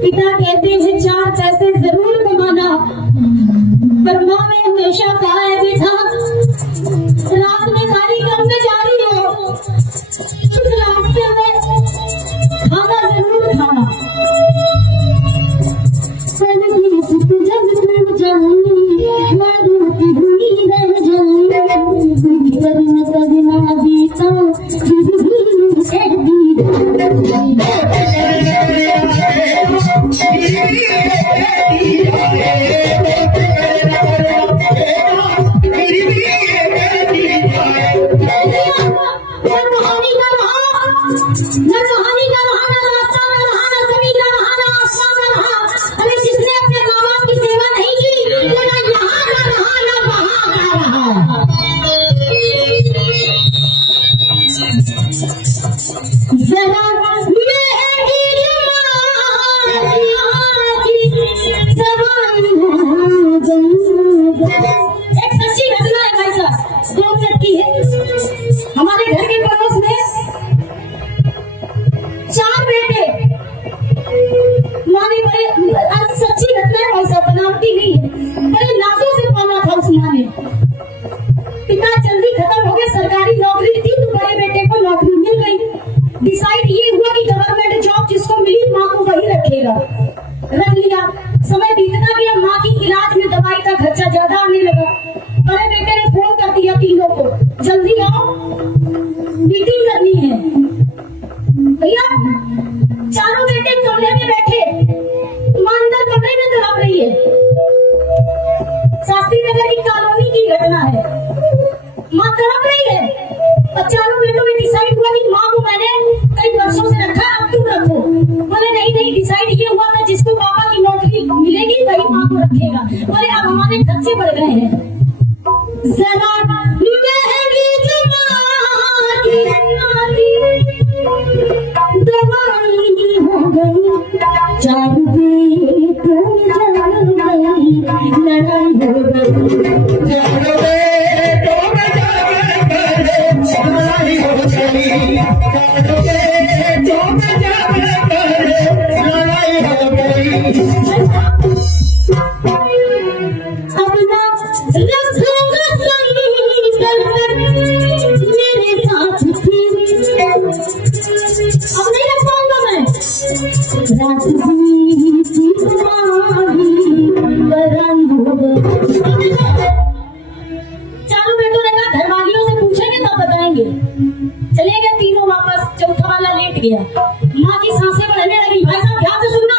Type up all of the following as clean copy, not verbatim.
पिता कहते हैं चार पैसे जरूर कमाना, पर माँ ने हमेशा कहा है बेटा रात में खाली काम में जा रही हो, उस रास्ते में खाना जरूर खाना। जब तुम जाऊंगी मैं रोती हुई रह जाऊंगी, करना करना बीता पिता जल्दी खत्म हो गए, सरकारी नौकरी थी तो बड़े बेटे को नौकरी मिल गई। डिसाइड ये हुआ कि गवर्नमेंट जॉब जिसको मिली माँ को वही रखेगा, रख लिया। समय बीतता गया, माँ की इलाज में दवाई का खर्चा ज्यादा आने लगा। बड़े बेटे ने फोन कर दिया तीनों को, जल्दी आओ मीटिंग करनी है। भैया चारों बेटे कमरे में बैठे, माँ अंदर कमरे में तड़प रही है। शास्त्री नगर की कॉलोनी की घटना है, माँ तड़प रही है और चारों बेटों में डिसाइड हुआ कि माँ को मैंने कई वर्षों से रखा, अब तुम रखो। बोले नहीं, डिसाइड ये हुआ था जिसको पापा की नौकरी मिलेगी वही माँ को रखेगा। बोले अब हमारे खर्चे बढ़ गए हैं, जरा दवाई हो गई, चारों बेटों में लड़ाई हो गई। चारों बेटों ने कहा घर वालियों से पूछेंगे तब बताएंगे। चले गए तीनों वापस, चौथा वाला लेट गया। माँ की सांसें बढ़ने लगी। भाई साहब ध्यान से सुनना।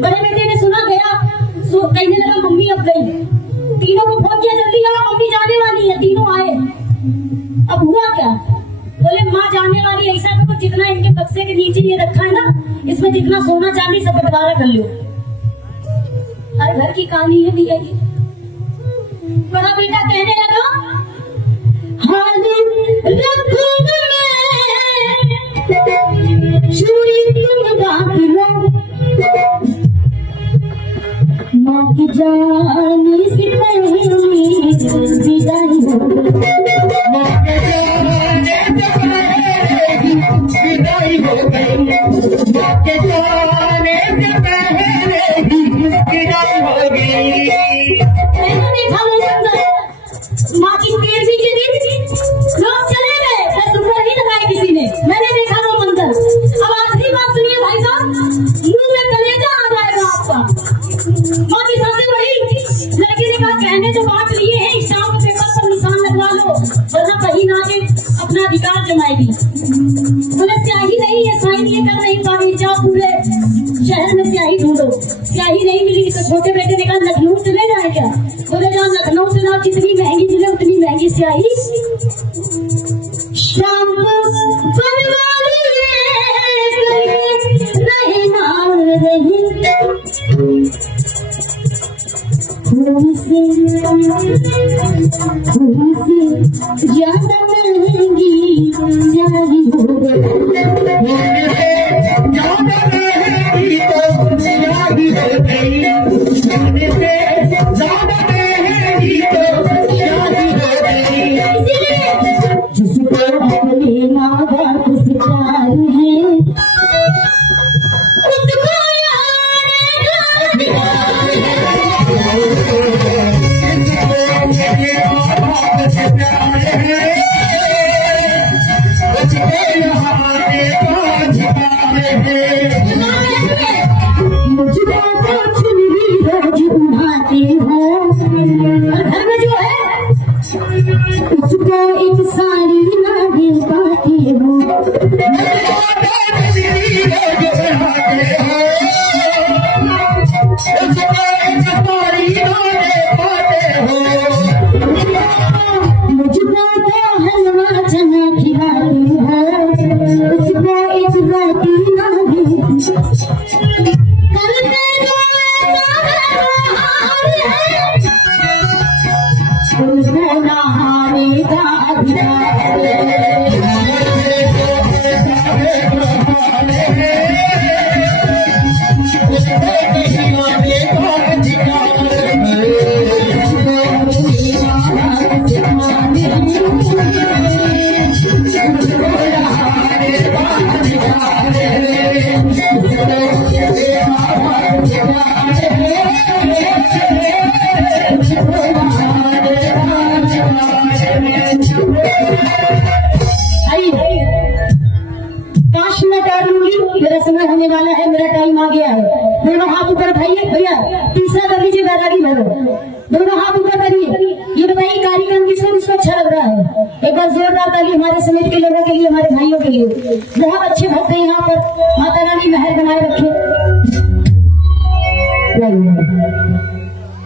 बड़े बेटे ने सुना, गया सो कहने लगा मम्मी अब गई। तीनों को फोन किया, जल्दी आओ मम्मी जाने वाली है। तीनों आए। अब हुआ क्या? बोले माँ जाने वाली, ऐसा करो जितना इनके बक्से के नीचे ये रखा है ना, इसमें जितना सोना चांदी सब बंटवारा कर लो। हर घर की कहानी है भैया की। बड़ा बेटा कहने लगा माँ की जाने से पहले विदाई हो माँ की तेजी के दिन लोग चले गए, नहीं लगाए किसी ने। मैंने देखा वो मंजर। अब आखिरी बात सुनिए भाई साहब, मुंह में कलेजा आ जाएगा आपका। माँ की सांसें बढ़ी। लड़की ने कहा कहने तो बात लिए है, शाम को पेपर पर निशान लगवा लो वरना कहीं ना के अपना अधिकार जमाएगी। बोले स्याही नहीं है, साइन ये कर नहीं पाएगी, जाओ पूरे शहर में स्याही ढूंढो। स्याही नहीं मिली तो छोटे बेटे ने कहा लखनऊ चले जाए क्या? बोले जाओ लखनऊ से लाओ, जितनी महंगी मिले उतनी महंगी स्याही। शाम बनवाली रहे ना रही ज्यादा महंगी प्यारी हो गई। जिसको अपने माँ बाप से प्यार है उसको यार मुझको चुनरी रोज उठाते हो और घर में जो है उसको एक साड़ी ना दे पाते हो। मुझको तो हलवा चना खिलाते हो उसको एक रोटी ना दे। करते जो तुमको नहाने का अधिकार मेरा समय होने वाला है, मेरा टाइम आ गया है। दोनों हाथ ऊपर उठाइए भैया, तीसरा कर लीजिए, बैरागी भरो। दोनों हाथ ऊपर करिए। ये बताइए कार्यक्रम किसको अच्छा लग रहा है? एक बार जोरदार ताली हमारे समेत के लोगों के लिए, हमारे भाइयों के लिए। बहुत अच्छे भक्त हैं यहाँ पर, माता रानी मेहर बनाए रखे।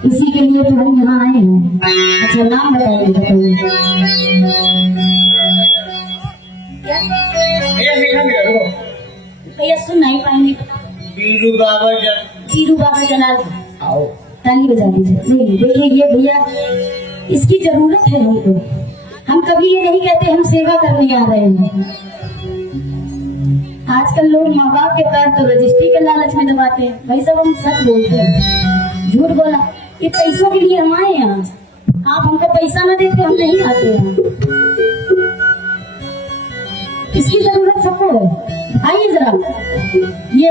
इसी के लिए तो हम यहाँ आए हैं। अच्छा नाम बताइए। भैया सुन नहीं पाएंगे। बीरू बाबा जलाल आओ, ताली बजा दीजिए। नहीं देखिए ये भैया, इसकी जरूरत है हमको। हम कभी ये नहीं कहते हम सेवा करने आ रहे हैं। आजकल लोग माँ बाप के पैर तो रजिस्ट्री के लालच में दबाते हैं। भाई साहब हम सच बोलते हैं, झूठ बोला। ये पैसों के लिए हम आए यहाँ। आप हमको पैसा न देते हम नहीं आते हैं। इसकी जरूरत सबको है। आइए जरा ये